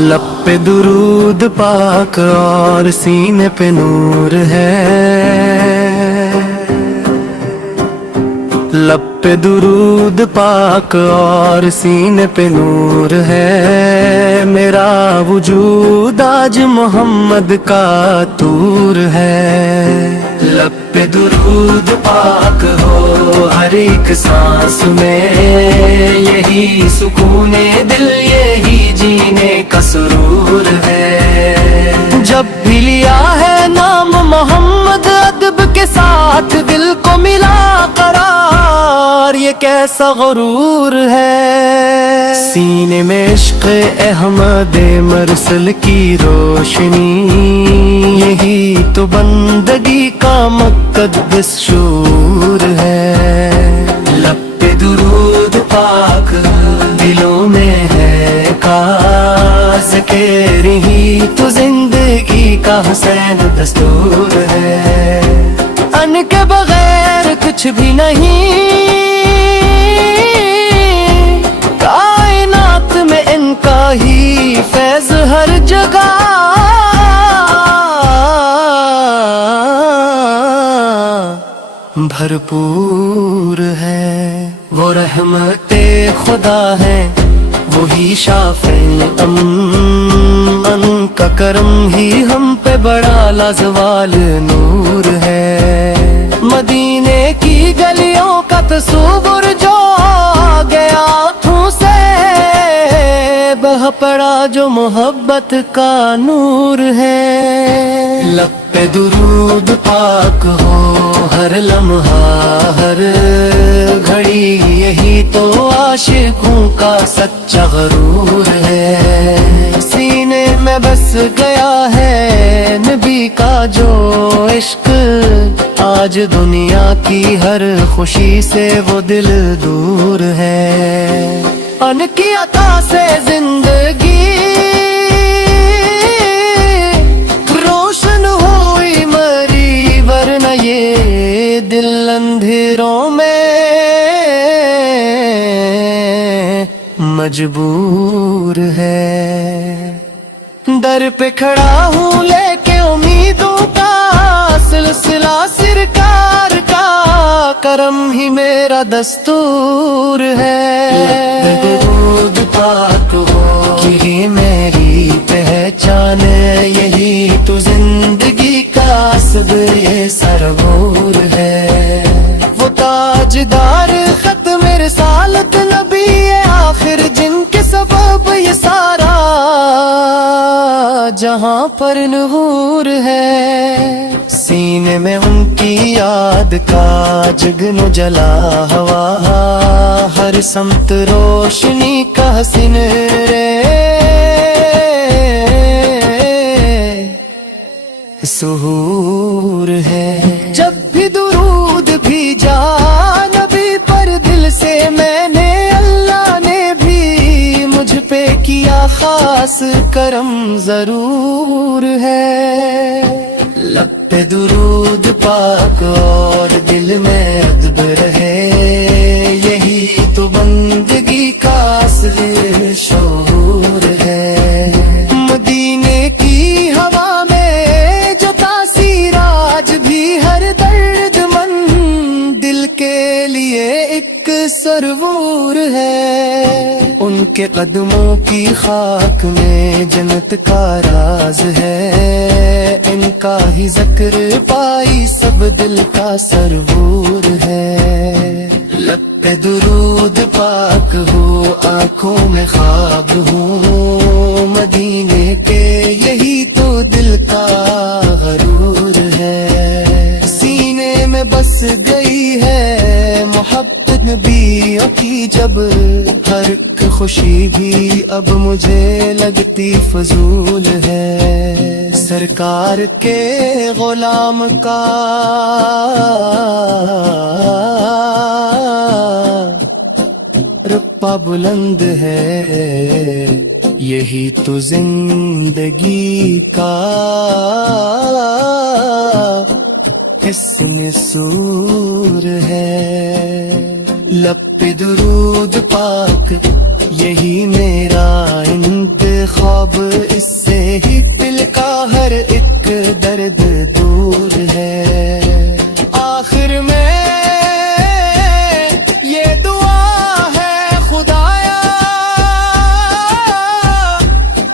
لب پہ درود پاک اور سینے پہ نور ہے، لب پہ درود پاک اور سینے پہ نور ہے، میرا وجود آج محمد کا طور ہے۔ لب پہ درود پاک ہو ہر ایک سانس میں، یہی سکون دل یہی جینے کا سرور ہے۔ جب بھی لیا ہے نام محمد ادب کے ساتھ دل کو ملا قرار، یہ کیسا غرور ہے۔ سینے میں عشق احمد مرسل کی روشنی، یہی تو بندگی کا مقدس شعور ہے۔ لب پہ درود پاک دلوں میں ہے کاش کہ رہی تو زندگی کا حسین دستور ہے۔ ان کے بغیر کچھ بھی نہیں، کائنات میں ان کا ہی فیض ہر جگہ، بھرپور ہے۔ وہ رحمت خدا ہے وہی شافع ان کا کرم ہی ہم پہ بڑا لازوال نور ہے۔ مدینے کی گلیوں کا تصور جو آ گیا آنکھوں سے، بہہ پڑا جو محبت کا نور ہے۔ لب پہ درود پاک ہو ہر لمحہ ہر گھڑی، یہی تو عاشقوں کا سچا غرور ہے۔ سینے میں بس گیا ہے نبی کا جو عشق، آج دنیا کی ہر خوشی سے وہ دل دور ہے۔ ان کی عطا سے زندگی روشن ہوئی مری، ورنہ یہ دل اندھیروں میں مجبور ہے۔ در پہ کھڑا ہوں لے کے امیدوں کا سلسلہ، سرکار کا کرم ہی میرا دستور ہے۔ درود پاک ہو یہی میری پہچان، یہی تو زندگی کا اسب یہ سرور ہے۔ وہ تاجدار ختم رسالت نبی آخر، جن کے سبب یہ سارا جہاں پر نور ہے۔ سینے میں ان کی یاد کا جگن و جلا ہوا، ہر سمت روشنی کا حسن ظہور ہے۔ جب بھی درود بھی جا نبی پر دل سے، میں نے اللہ نے بھی مجھ پہ کیا خاص کرم ضرور ہے۔ لب پہ درود پاک اور دل میں ادب رہے، یہی تو بندگی کا اصل شعور ہے۔ مدینے کی ہوا میں جو تاثیر آج بھی ہر درد مند دل کے لیے ایک سرور ہے۔ ان کے قدموں کی خاک میں جنت کا راز ہے، ان کا ہی ذکر پائی سب دل کا سرور ہے۔ لب پہ درود پاک ہو آنکھوں میں خواب ہوں، مدینے کے یہی تو دل کا غرور ہے۔ سینے میں بس گئی ہے محبت نبیوں کی جب، ہر ایک خوشی بھی اب مجھے لگتی فضول ہے۔ سرکار کے غلام کا رتبہ بلند ہے، یہی تو زندگی کا حسن سور ہے۔ لب پہ درود پاک یہی میرا انتظار خواب اس سے ہی دل کا ہر ایک درد دور ہے. آخر میں یہ دعا ہے خدایا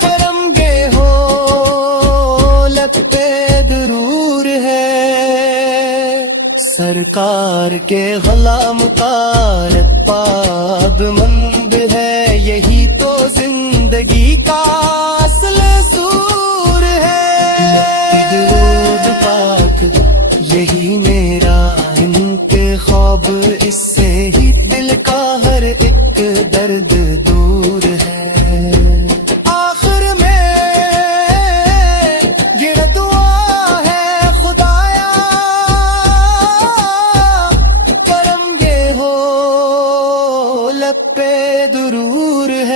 کرم گے ہو لب پہ درور ہے. سرکار کے غلام کا پاب مند ہے یہی تو زندگی کا اصل سور ہے. درود پاک یہی میرا انتخاب اس سے ہی دل کا ہر ایک درد دور ہے. آخر میں یہ دعا ہے خدایا کرم یہ ہو لب پہ درور ہے.